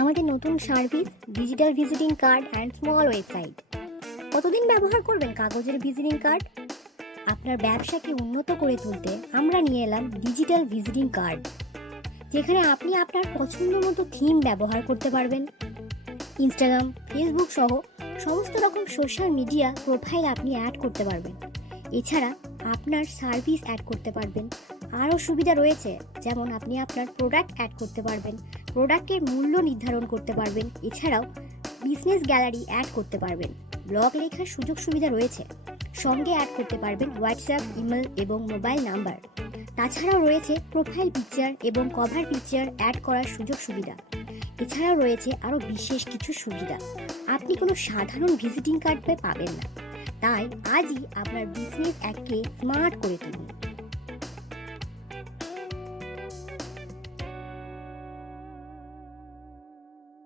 আমাদের নতুন service digital visiting card and small website. কতদিন ব্যবহার করবেন কাগজের ভিজিটিং কার্ড? আপনার ব্যবসাকে উন্নত করে তুলতে আমরা নিয়ে এলাম ডিজিটাল ভিজিটিং কার্ড, যেখানে আপনি আপনার পছন্দ মতো থিম ব্যবহার করতে পারবেন। ইনস্টাগ্রাম, ফেসবুক সহ সমস্ত রকম সোশ্যাল মিডিয়া প্রোফাইল আপনি অ্যাড করতে পারবেন। এছাড়া আপনার সার্ভিস অ্যাড করতে পারবেন। আরও সুবিধা রয়েছে, যেমন আপনি আপনার প্রোডাক্ট অ্যাড করতে পারবেন, প্রোডাক্টের মূল্য নির্ধারণ করতে পারবেন। এছাড়াও বিজনেস গ্যালারি অ্যাড করতে পারবেন। ব্লগ লেখার সুযোগ সুবিধা রয়েছে। সঙ্গে অ্যাড করতে পারবেন হোয়াটসঅ্যাপ, ইমেল এবং মোবাইল নাম্বার। তাছাড়াও রয়েছে প্রোফাইল পিকচার এবং কভার পিকচার অ্যাড করার সুযোগ সুবিধা। এছাড়াও রয়েছে আরও বিশেষ কিছু সুবিধা আপনি কোনো সাধারণ ভিজিটিং কার্ডে পাবেন না। তাই আজই আপনার বিজনেস অ্যাডকে স্মার্ট করে তুলুন।